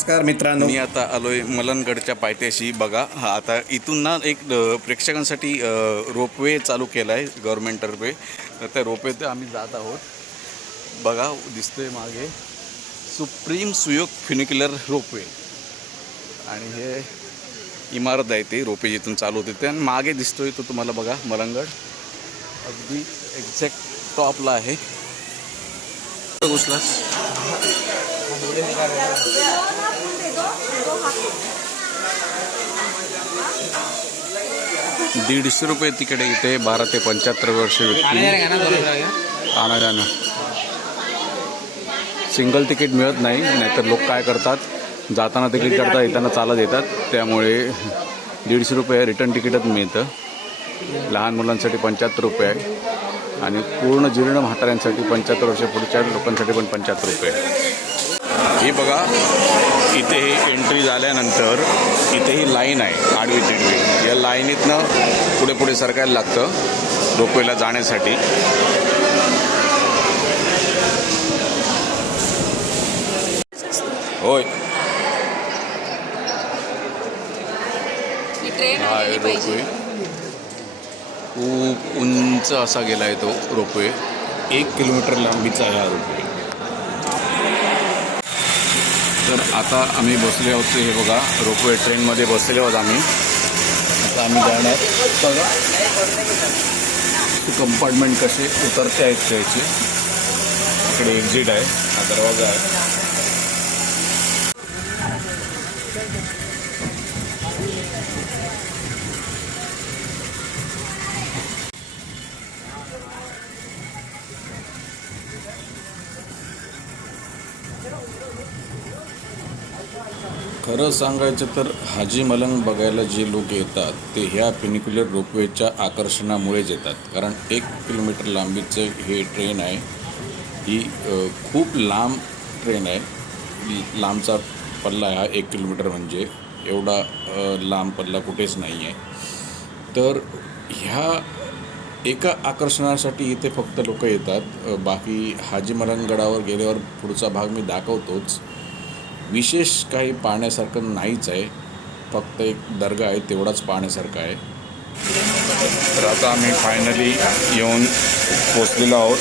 नमस्कार मित्रांनो, मी आता आलोय मलनगडच्या पायथ्याशी. बघा आता इथून ना एक प्रेक्षकांसाठी रोपवे चालू केला आहे गव्हर्नमेंटतर्फे. तर त्या रोपवेत आम्ही जात आहोत. बघा दिसतोय मागे सुप्रीम सुयोग फ्युनिक्युलर रोपवे आणि हे इमारत आहे ती रोपवे जिथून चालू होते. आणि मागे दिसतोय तो तुम्हाला बघा मलनगड अगदी एक्झॅक्ट टॉपला आहे. घुसलास 150 रुपये तिकडे इथे 12 ते 75 वर्ष व्यक्ती आणा जाणं. सिंगल तिकीट मिळत नाही, नाहीतर लोक काय करतात जाताना तिकीट काढतात येताना चालत येतात. त्यामुळे 150 रुपये रिटर्न तिकीटच मिळतं. लहान मुलांसाठी 75 रुपये आहे आणि पूर्ण जीर्ण म्हाताऱ्यांसाठी 75 वर्ष पुढच्या लोकांसाठी पण 75 रुपये. ही बघा इथे ही एंट्री झाल्यानंतर इथे ही लाईन आहे आडवी तिडवी. या लाईनीतनं पुढे पुढे सरकायला लागतं रोपवेला जाण्यासाठी. होय हा आहे रोपवे. खूप उंच असा गेला आहे तो रोपवे. 1 किलोमीटर लांबीचा आहे हा रोपवे. तर आता आम्ही बसले आहोत. हे बघा रोपवे ट्रेनमध्ये बसलेले आहोत आम्ही. आता आम्ही जाणार बघा कंपार्टमेंट कसे उतरते आहेत त्याचे. इकडे एक्झिट आहे, हा दरवाजा आहे. खरं सांगायचं तर हाजी मलंग बघायला जे लोक येतात ते ह्या फ्युनिक्युलर रोपवेच्या आकर्षणामुळेच येतात. कारण 1 किलोमीटर लांबीचं हे ट्रेन आहे. ही खूप लांब ट्रेन आहे. लांबचा पल्ला हा 1 किलोमीटर म्हणजे एवढा लांब पल्ला कुठेच नाही आहे. तर ह्या एका आकर्षणासाठी इथे फक्त लोक येतात. बाकी हाजी मलंग गडावर गेल्यावर पुढचा भाग मी दाखवतोच. विशेष काही पाहण्यासारखं नाहीच आहे. फक्त एक दर्गा आहे तेवढाच पाहण्यासारखं आहे. तर आता आम्ही फायनली येऊन पोचलेलो आहोत.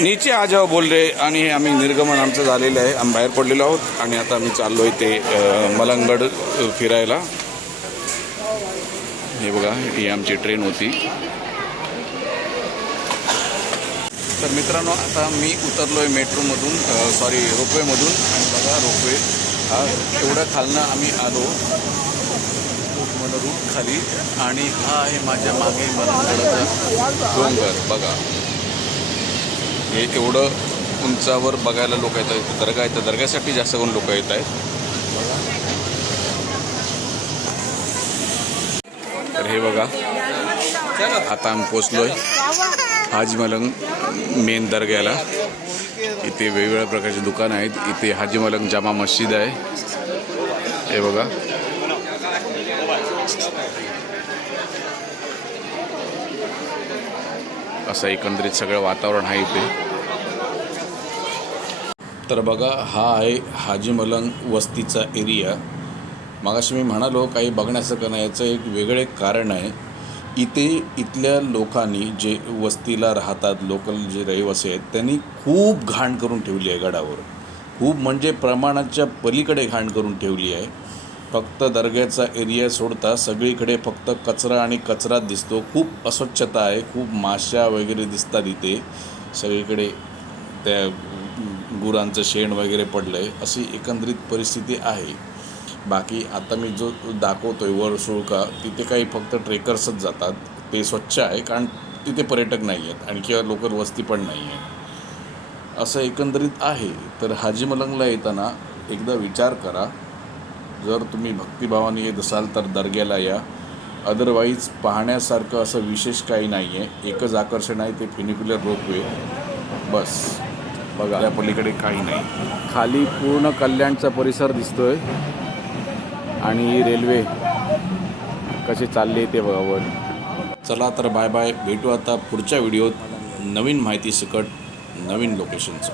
नीचे आ जाओ बोल रे. आणि आम्ही निर्गमन आमचं झालेलं आहे. आम्ही बाहेर पडलेलो आहोत आणि आता आम्ही चाललो आहे ते मलंगगड फिरायला. हे बघा ही आमची ट्रेन होती. तर मित्रांनो आता मी उतरलो आहे मेट्रोमधून रोपवेमधून. आणि बघा रोपवे हा एवढ्या खालनं आम्ही आलो मला रूट खाली. आणि हा आहे माझ्या मागे मलंगगडचा डोंगर. बघा हे एवढं उंचावर बघायला लोक येत आहेत. दर्गा आहे तर दर्ग्यासाठी जास्त करून लोक येत आहेत. तर हे बघा आता आम्ही पोचलोय हाजी मलंग मेन दर्ग्याला. इथे वेगवेगळ्या प्रकारचे दुकानं आहेत. इथे हाजी मलंग जामा मस्जिद आहे. हे बघा असं एकंदरीत सगळं वातावरण आहे इथे. तर बघा हा आहे हाजी मलंग वस्तीचा एरिया. मगाशी मी म्हणालो काही बघण्यासारखं नाही. याचं एक वेगळे कारण आहे. इथल्या लोकांनी जे वस्तीला राहतात लोकल जे रहिवासी आहेत त्यांनी खूप घाण करून ठेवली आहे गडावर. खूप म्हणजे प्रमाणाच्या पलीकडे घाण करून ठेवली आहे. फक्त दर्ग्याचा एरिया सोडता सगळीकडे फक्त कचरा आणि कचराच दिसतो. खूप अस्वच्छता आहे. खूप माश्या वगैरे दिसतात इथे सगळीकडे. त्या गुरांचं शेण वगैरे पडलं आहे अशी एकंदरीत परिस्थिती आहे. बाकी आता मी जो दाखवतोय वर सुळका तिथे काही फक्त ट्रेकर्सच जातात. ते स्वच्छ आहे कारण तिथे पर्यटक नाही आहेत आणि किंवा लोकल वस्ती पण नाही आहे. असं एकंदरीत आहे. तर हाजी मलंगला येताना एकदा विचार करा. जर तुम्ही भक्तिभावाने येत असाल तर दर्ग्याला या. अदरवाईज पाहण्यासारखं असं विशेष काही नाही आहे. एकच आकर्षण आहे ते फ्युनिक्युलर रोपवे बस. बघा त्या पलीकडे काही नाही. खाली पूर्ण कल्याणचा परिसर दिसतोय आणि रेल्वे कशी चालली ते बघा वर. चला तर बाय बाय, भेटू आता पुढच्या व्हिडिओत नवीन माहिती सकट नवीन लोकेशनचं.